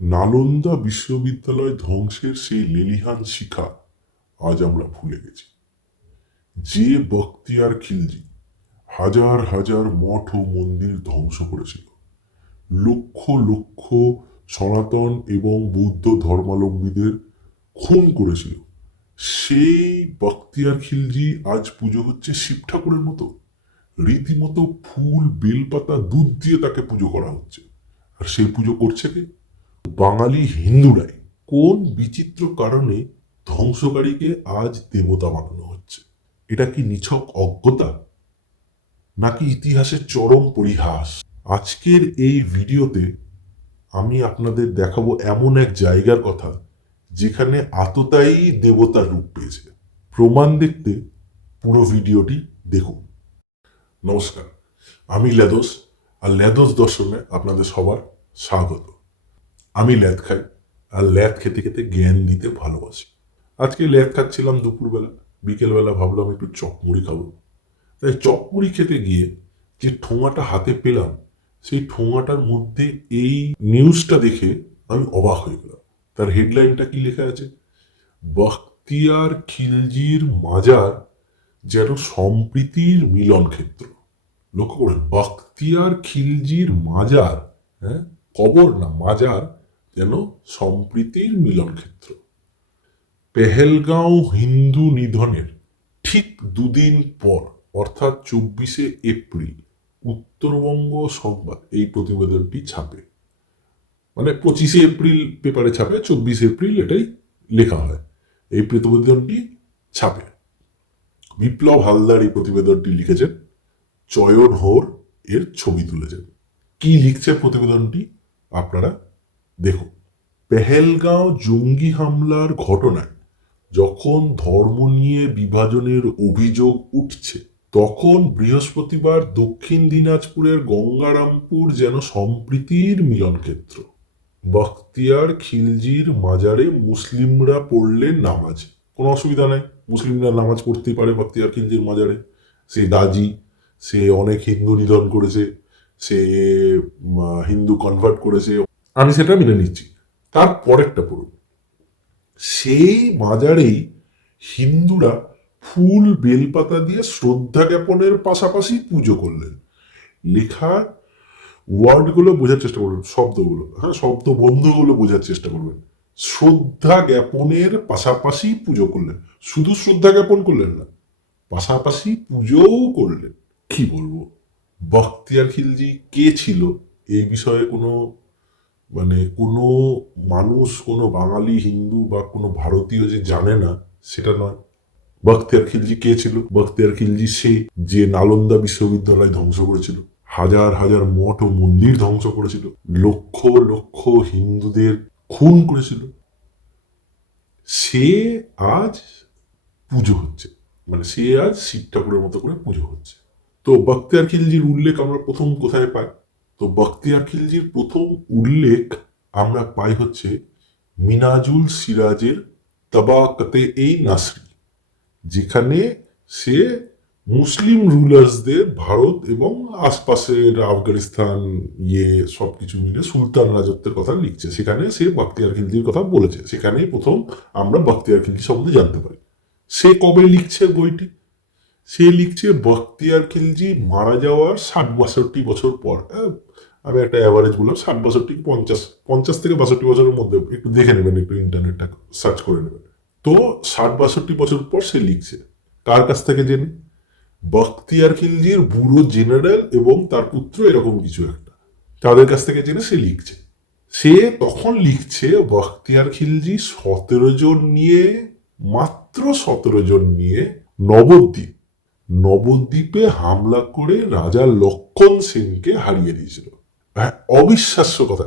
নালন্দা বিশ্ববিদ্যালয় ধ্বংসের সেই লেলিহান শিখা আজ আমরা ভুলে গেছি। যে বখতিয়ার খিলজি হাজার হাজার মঠ ও মন্দির ধ্বংস করেছিল, লক্ষ লক্ষ সনাতন এবং বৌদ্ধ ধর্মাবলম্বীদের খুন করেছিল, সেই বখতিয়ার খিলজি আজ পুজো হচ্ছে শিব ঠাকুরের মতো। রীতিমতো ফুল বেলপাতা দুধ দিয়ে তাকে পুজো করা হচ্ছে। আর সেই পুজো করছে কে? বাঙালি হিন্দুরাই। কোন বিচিত্র কারণে ধ্বংসকারীকে আজ দেবতা বানানো হচ্ছে? এটা কি নিছক অজ্ঞতা, নাকি ইতিহাসের চরম পরিহাস? আজকের এই ভিডিওতে আমি আপনাদের দেখাবো এমন এক জায়গার কথা যেখানে আততায়ী দেবতার রূপ পেয়েছে। প্রমাণ দেখতে পুরো ভিডিওটি দেখুন। নমস্কার, আমি লেদোস, আর লেদোস দর্শনে আপনাদের সবার স্বাগত। আমি ল্যাদ খাই, আর ল্যাদ খেতে খেতে জ্ঞান দিতে ভালোবাসি। আজকে ল্যাদ খাচ্ছিলাম দুপুরবেলা, বিকেলবেলা ভাবলাম একটু চপমুড়ি খাবো। তাই চপমুড়ি খেতে গিয়ে যে ঠোঙাটা হাতে পেলাম, সেই ঠোঙাটার মধ্যে এই নিউজটা দেখে আমি অবাক হয়ে গেলাম। তার হেডলাইনটা কি লেখা আছে? বখতিয়ার খিলজির মাজার যেন সম্প্রীতির মিলন ক্ষেত্র। লক্ষ্য করেন, বখতিয়ার খিলজির মাজার, হ্যাঁ, কবর না, মাজার যেন সম্প্রীতির মিলন ক্ষেত্র। পেহেলগাঁও হিন্দু নিধনের ঠিক দুদিন পর, অর্থাৎ 24শে এপ্রিল, উত্তরবঙ্গ সংবাদ এই প্রতিবেদনটি ছাপে। মানে 25শে এপ্রিল পেপারে ছাপে, 24শে এপ্রিল এটাই লেখা হয়। এই প্রতিবেদনটি ছাপে। বিপ্লব হালদার এই প্রতিবেদনটি লিখেছেন, চয়ন হোর এর ছবি তুলেছেন। কি লিখছে প্রতিবেদনটি আপনারা দেখুন। পেহেলগাঁও জঙ্গি হামলার ঘটনায় যখন ধর্ম নিয়ে বিভাজনের অভিযোগ উঠছে, তখন বৃহস্পতিবার দক্ষিণ দিনাজপুরের গঙ্গারামপুর যেন সম্প্রীতির মিলন ক্ষেত্র। বখতিয়ার খিলজির মাজারে মুসলিমরা পড়লেন নামাজ। কোনো অসুবিধা নাই, মুসলিমরা নামাজ পড়তেই পারে বখতিয়ার খিলজির মাজারে। সে দাজি, সে অনেক হিন্দু নিধন করেছে, সে হিন্দু কনভার্ট করেছে, আমি সেটা মেনে নিচ্ছি। তার পরেরটা পড়ুন। সেই মাজারেই হিন্দুরা ফুল বেলপাতা দিয়ে শ্রদ্ধা জ্ঞাপনের পাশাপাশি পুজো করলেন। লেখার ওয়ার্ডগুলো বোঝার চেষ্টা করবেন, শব্দগুলো, হ্যাঁ, শব্দ বন্ধুগুলো বোঝার চেষ্টা করবেন। শ্রদ্ধা জ্ঞাপনের পাশাপাশি পুজো করলেন। শুধু শ্রদ্ধা জ্ঞাপন করলেন না, পাশাপাশি পুজোও করলেন। কি বলবো, বখতিয়ার খিলজি কে ছিল এই বিষয়ে কোনো মানুষ, কোনো বাঙালি হিন্দু বা কোনো ভারতীয় যে জানে না সেটা নয়। বখতিয়ার খিলজি কে ছিল? বখতিয়ার খিলজি সে যে নালন্দা বিশ্ববিদ্যালয় ধ্বংস করেছিল, হাজার হাজার মঠ ও মন্দির ধ্বংস করেছিল, লক্ষ লক্ষ হিন্দুদের খুন করেছিল। সে আজ পুজো হচ্ছে, মানে সে আজ শিব ঠাকুরের মতো করে পুজো হচ্ছে। তো বখতিয়ার খিলজির উল্লেখ আমরা প্রথম কোথায় পাই? তো বখতিয়ার খিলজির প্রথম উল্লেখ আমরা পাই হচ্ছে মিনাজুল সিরাজের তাবাকাতে এই নাসরি, যেখানে সে মুসলিম রুলার্সদের ভারত এবং আশপাশের আফগানিস্তান সবকিছু মিলে সুলতান রাজত্বের কথা লিখছে। সেখানে সে বখতিয়ার খিলজির কথা বলেছে। সেখানেই প্রথম আমরা বখতিয়ার খিলজি সম্বন্ধে জানতে পারি। সে কবে লিখছে বইটি? সে লিখছে বখতিয়ার খিলজি মারা যাওয়ার 60-62 বছর পর। আমি একটা অ্যাভারেজ বললাম, 60-62 50, 50 থেকে 62 বছরের মধ্যে। একটু দেখে নেবেন, একটু ইন্টারনেটটা সার্চ করে নেবেন। তো 60-62 বছর পর সে লিখছে। কার কাছ থেকে জেনে? বখতিয়ার খিলজির বুড়ো জেনারেল এবং তার পুত্র, এরকম কিছু একটা, তাদের কাছ থেকে জেনে সে লিখছে। সে তখন লিখছে বখতিয়ার খিলজি 17 জন নিয়ে, মাত্র 17 জন নিয়ে নবদ্বীপে হামলা করে রাজা লক্ষণ সেনকে হারিয়ে দিয়েছিল। হ্যাঁ, অবিশ্বাস্য কথা।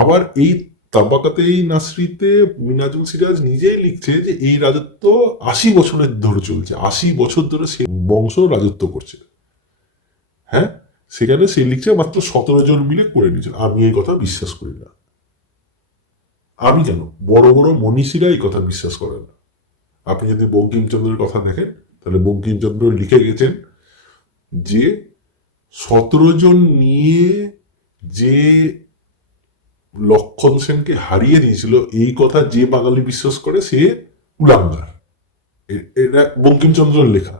আবার এই তাবাকাতে এই নাসরিতে মিনাজুল সিরাজ নিজেই লিখছে যে এই রাজত্ব 80 বছরের ধরে চলছে, 80 বছর ধরে সে বংশ রাজত্ব করছে। হ্যাঁ, সেখানে সে লিখছে মাত্র 17 জন মিলে করে নিয়েছিল। আমি এই কথা বিশ্বাস করি না। আমি কেন, বড় বড় মনীষীরা এই কথা বিশ্বাস করেন না। আপনি যদি বঙ্কিমচন্দ্রের কথা দেখেন, তাহলে বঙ্কিমচন্দ্র লিখে গেছেন যে 17 জন নিয়ে যে লক্ষণ সেনকে হারিয়ে দিয়েছিল, এই কথা যে বাঙালি বিশ্বাস করে সে কুলাঙ্গার। এটা বঙ্কিমচন্দ্রের লেখা,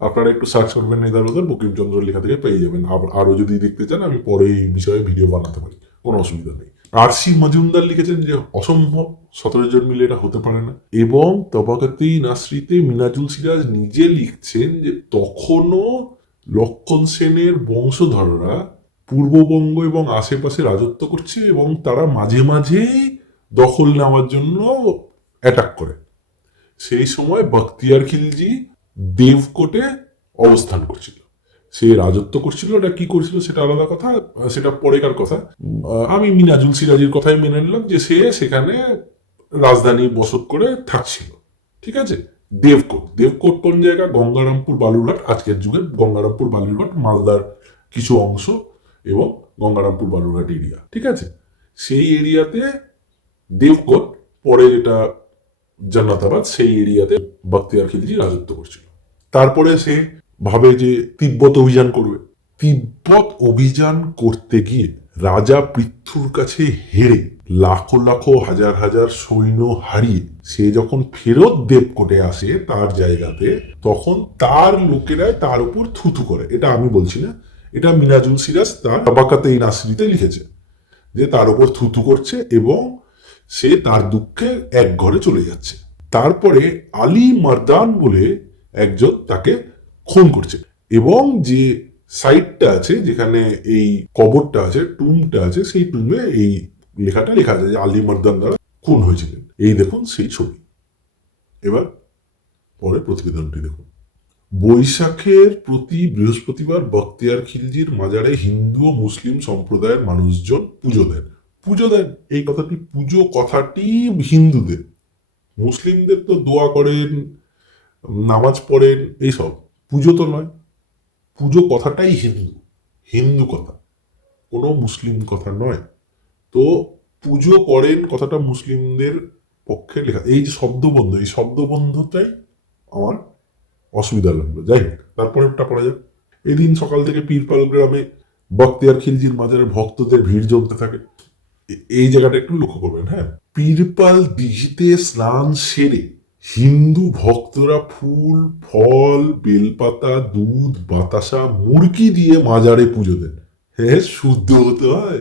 আপনারা একটু সার্চ করবেন ইদারোদার, বঙ্কিমচন্দ্রের লেখা থেকে পেয়ে যাবেন। আরো যদি দেখতে চান আমি পরে এই বিষয়ে ভিডিও বানাতে পারি, কোনো অসুবিধা নেই। আর.সি. মজুমদার লিখেছেন যে অসম্ভব, 17 জন মিলে এটা হতে পারে না। এবং তবাকাতে নাসরিতে মিনাজুল সিরাজ নিজে লিখছেন যে তখনও লক্ষণ সেনের বংশধররা পূর্ববঙ্গ এবং আশেপাশে রাজত্ব করছে এবং তারা মাঝে মাঝে দখল নেওয়ার জন্য অ্যাটাক করে। সেই সময় বখতিয়ার খিলজি দেবকোটে অবস্থান করছিল, সে রাজত্ব করছিল। এটা কি করছিল সেটা আলাদা কথা, সেটা পরেকার কথা। আমি মিনাজুল সিরাজির কথাই মেনে নিলাম যে সে সেখানে রাজধানী বসত করে থাকছিল, ঠিক আছে। দেবকোট, দেবকোট কোন জায়গা? গঙ্গারামপুর বালুরঘাট, আজকের যুগের গঙ্গারামপুর বালুরঘাট, মালদার কিছু অংশ এবং গঙ্গারামপুর বালুরঘাট এরিয়া, ঠিক আছে। সেই এরিয়াতে দেবকোট, পরে এটা জান্নাতাবাদ, সেই এরিয়াতে বখতিয়ার খিলজি রাজত্ব করছিল। তারপরে সে ভাবে যে তিব্বত অভিযান করবে। তিব্বত অভিযান করতে গিয়ে রাজা পৃথুর কাছে হেরে, লাখো লাখো হাজার হাজার সৈন্য হারিয়ে সে যখন ফেরত দেবকোটে আসে তার জায়গাতে, তখন তার লোকেরা তার উপর থুথু করে। এটা আমি বলছি না, এটা মিনাজুল সিরাজ তার তাবাকাতে নাসরিতে লিখেছে যে তার উপর থুথু করছে এবং সে তার দুঃখে এক ঘরে চলে যাচ্ছে। তারপরে আলী মারদান বলে একজন তাকে খুন করছে এবং যে সাইটটা আছে যেখানে এই কবরটা আছে, টুমটা আছে, সেই টুমে এই লেখাটা লেখা আছে যে আলী মারদান দ্বারা খুন হয়েছিলেন। এই দেখুন সেই ছবি। এবার পরে প্রতিবেদনটি দেখুন। বৈশাখের প্রতি বৃহস্পতিবার বখতিয়ার খিলজির মাজারে হিন্দু ও মুসলিম সম্প্রদায়ের মানুষজন পুজো দেন। পুজো দেন, এই কথাটি পুজো কথাটি হিন্দুদের, মুসলিমদের তো দোয়া করেন, নামাজ পড়েন, এইসব। পুজো তো নয়, পুজো কথাটাই হিন্দু, হিন্দু কথা, কোনো মুসলিম কথা নয়। তো পুজো করেন কথাটা মুসলিমদের পক্ষে লেখা। এই যে শব্দবন্ধ, এই শব্দবন্ধটাই আমার অসুবিধা লাগলো। যাই হোক, তারপরেরটা পড়া যাক। এদিন সকাল থেকে পীরপাল গ্রামে বখতিয়ার খিলজির মাজারে ভক্তদের ভিড় জমতে থাকে। এই জায়গাটা একটু লক্ষ্য করবেন। হ্যাঁ, পীরপাল দিঘিতে স্নান সেরে হিন্দু ভক্তরা ফুল, ফল, বেলপাতা, দুধ, বাতাসা, মুরগি দিয়ে মাজারে পুজো দেন। হ্যাঁ, শুদ্ধ হতে হয়।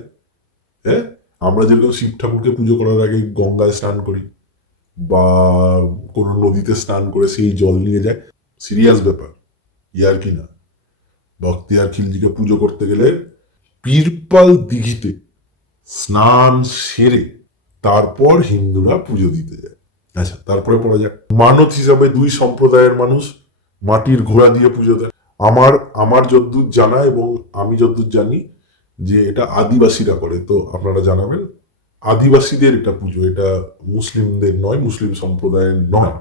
হ্যাঁ, আমরা যেরকম শিব ঠাকুরকে পুজো করার আগে গঙ্গায় স্নান করি বা কোনো নদীতে স্নান করে সেই জল নিয়ে যায়, সিরিয়াস ব্যাপার, ইয়ার কি না। বখতিয়ার খিলজিকে পুজো করতে গেলে পীরপাল দিঘিতে স্নান সেরে তারপর হিন্দুরা পুজো দিতে যায়। আচ্ছা, তারপরে পড়া যাক। মানত হিসাবে দুই সম্প্রদায়ের মানুষ মাটির ঘোড়া দিয়ে পুজো দেয়। আমার যদ্দূর জানা এবং আমি যদ্দূর জানি যে এটা আদিবাসীরা করে, তো আপনারা জানাবেন। আদিবাসীদের এটা পুজো, এটা মুসলিমদের নয়, মুসলিম সম্প্রদায়ের নয়।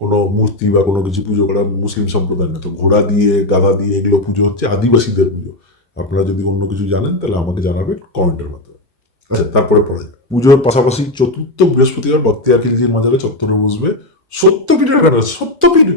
কোনো মূর্তি বা কোনো কিছু পুজো করা মুসলিম সম্প্রদায় না। তো ঘোড়া দিয়ে, গাদা দিয়ে এগুলো পুজো হচ্ছে আদিবাসীদের পুজো। আপনারা যদি অন্য কিছু জানেন তাহলে আমাকে জানাবেন কমেন্টের মাধ্যমে। আচ্ছা, তারপরে পড়া যায়। পুজোর পাশাপাশি চতুর্থ বৃহস্পতিবার বখতিয়ার খিলজির মাজারে চত্বরে বসবে সত্যপীঠের গান। সত্যপীঠ,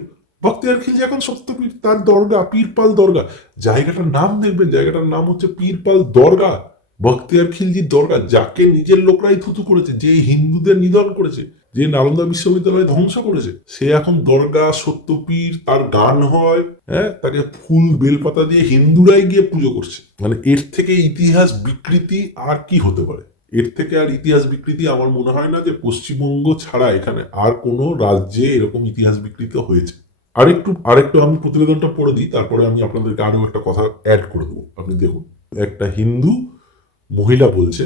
বখতিয়ার খিলজি এখন সত্যপীঠ, তার দরগা, পীরপাল দরগা। জায়গাটার নাম দেখবেন, জায়গাটার নাম হচ্ছে পীরপাল দরগা, বখতিয়ার খিলজির দরগা, যাকে নিজের লোকরাই থুতু করেছে, যে হিন্দুদের নিধন করেছে, যে নালন্দা বিশ্ববিদ্যালয় ধ্বংস করেছে, সে এখন দরগা, সত্যপীর, তার গান হয়। হ্যাঁ, তাকে ফুল বেলপাতা দিয়ে হিন্দুরাই গিয়ে পুজো করছে। মানে এর থেকে ইতিহাস বিকৃতি আর কি হতে পারে? এর থেকে আর ইতিহাস বিকৃতি আমার মনে হয় না যে পশ্চিমবঙ্গ ছাড়া এখানে আর কোনো রাজ্যে এরকম ইতিহাস বিকৃতি হয়েছে। আরেকটু আমি প্রতিবেদনটা পড়ে দিই, তারপরে আমি আপনাদেরকে আরো একটা কথা অ্যাড করে দেবো। আপনি দেখুন, একটা হিন্দু মহিলা বলছে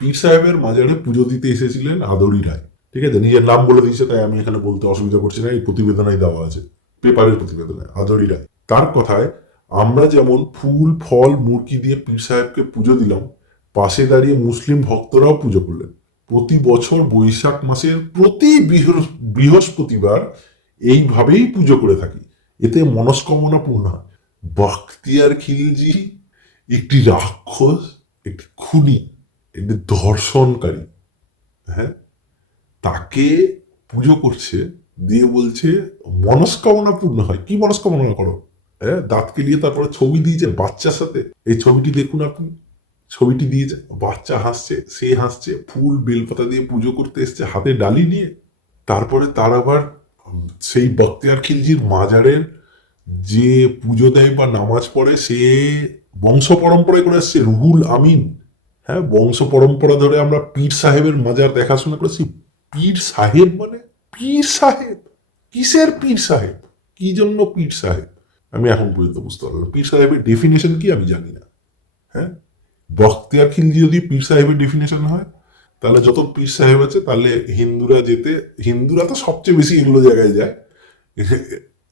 পীর সাহেবের মাজারে পুজো দিতে এসেছিলেন আদরি রায়। ঠিক আছে, নিজের নাম বলে দিয়েছে, তাই আমি এখানে বলতে অসুবিধা করছি না, এই প্রতিবেদনায় দেওয়া আছে, পেপারের প্রতিবেদনে। আদরি রায় তার কথায়, আমরা যেমন ফুল, ফল, মুরগি দিয়ে পীর সাহেবকে পুজো দিলাম, পাশে দাঁড়িয়ে মুসলিম ভক্তরাও পুজো করলেন। প্রতি বছর বৈশাখ মাসের প্রতি বৃহস্পতিবার এইভাবেই পুজো করে থাকি, এতে মনস্কামনা পূর্ণ হয়। বখতিয়ার খিলজি একটি রাক্ষস, একটি খুনি, একটি ধর্ষণকারী। হ্যাঁ, তাকে পুজো করছে, দিয়ে বলছে মনস্কামনা পূর্ণ হয়। কি মনস্কামনা করো? হ্যাঁ, দাঁত কেলিয়ে তারপরে ছবি দিয়েছে বাচ্চার সাথে। এই ছবিটি দেখুন আপনি, ছবিটি দিয়েছে, বাচ্চা হাসছে, সে হাসছে, ফুল বেলপাতা দিয়ে পুজো করতে এসছে হাতে ডালি নিয়ে। তারপরে তার আবার সেই বখতিয়ার খিলজির মাজারের যে পুজো দেয় বা নামাজ পড়ে, সে বংশ পরম্পরায় করে আসছে রুহুল আমিন। হ্যাঁ, বংশ পরম্পরা ধরে আমরা পীর সাহেবের মাজার দেখাশোনা করেছি। পীর সাহেব মানে পীর সাহেব, কিসের পীর সাহেব, কি জন্য পীর সাহেব, আমি এখন পর্যন্ত বুঝতে পারলাম না। পীর সাহেবের ডেফিনেশন কি আমি জানি না। হ্যাঁ, বখতিয়ার খিলজি যদি পীর সাহেবের ডেফিনেশন হয়, তাহলে যত পীর সাহেব আছে, তাহলে হিন্দুরা তো সবচেয়ে বেশি এগুলো জায়গায় যায়।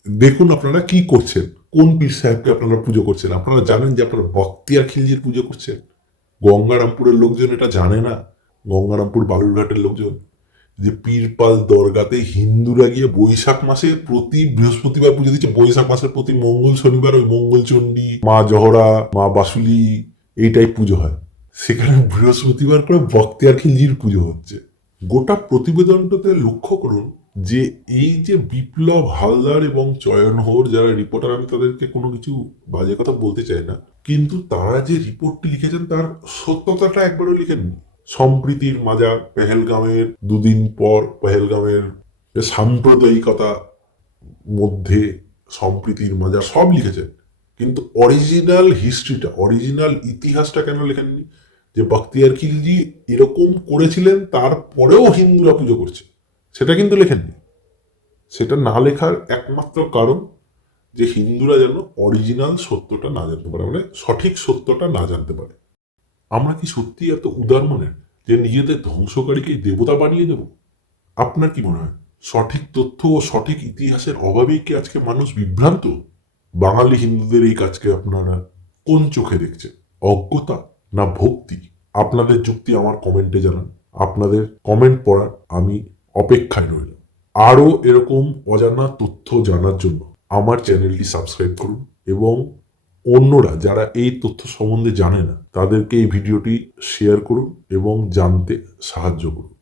দেখুন আপনারা কি করছেন, কোন পীর সাহেবকে আপনারা পুজো করছেন। আপনারা জানেন যে আপনারা বখতিয়ার খিলজির পুজো করছেন। গঙ্গারামপুরের লোকজন এটা জানে না, গঙ্গারামপুর বালুরঘাটের লোকজন, যে পীরপাল দরগাতে হিন্দুরা গিয়ে বৈশাখ মাসে প্রতি বৃহস্পতিবার পুজো দিচ্ছে। বৈশাখ মাসের প্রতি মঙ্গল শনিবার ওই মঙ্গলচণ্ডী, মা জহরা, মা বাসুলি, এইটাই পুজো হয়। সেখানে বৃহস্পতিবার করে বখতিয়ার খিলজির পুজো হচ্ছে। গোটা প্রতিবেদনটাতে লক্ষ্য করুন যে এই যে বিপ্লব হালদার এবং চয়ন হোর যারা রিপোর্টার, আমি তাদেরকে কোনো কিছু বাজে কথা বলতে চাই না, কিন্তু তারা যে রিপোর্টটি লিখেছেন তার সত্যতাটা একবারও লিখেননি। সম্প্রীতির মাজার, পেহেলগামের দুদিন পর পেহেলগামের সাম্প্রদায়িকতা মধ্যে সম্প্রীতির মাজার, সব লিখেছেন, কিন্তু অরিজিনাল হিস্ট্রিটা, অরিজিনাল ইতিহাসটা কেন লেখেননি? যে বখতিয়ার খিলজি এরকম করেছিলেন, তারপরেও হিন্দুরা পুজো করছে, সেটা কিন্তু লেখেননি। সেটা না লেখার একমাত্র কারণ যে হিন্দুরা যেন অরিজিনাল সত্যটা না জানতে পারে, মানে সঠিক সত্যটা না জানতে পারে। আমরা কি সত্যি এত উদার মনের যে নিজেদের ধ্বংসকারীকে দেবতা বানিয়ে দেব? আপনার কি মনে হয়, সঠিক তথ্য ও সঠিক ইতিহাসের অভাবেই কি আজকে মানুষ বিভ্রান্ত? বাঙালি হিন্দুদের এই কাজকে আপনারা কোন চোখে দেখছেন? অজ্ঞতা না ভক্তি? আপনাদের যুক্তি আমার কমেন্টে জানান। আপনাদের কমেন্ট পড়ার আমি অপেক্ষায় রইলাম। আরও এরকম অজানা তথ্য জানার জন্য আমার চ্যানেলটি সাবস্ক্রাইব করুন এবং অন্যরা যারা এই তথ্য সম্বন্ধে জানে না তাদেরকে এই ভিডিওটি শেয়ার করুন এবং জানতে সাহায্য করুন।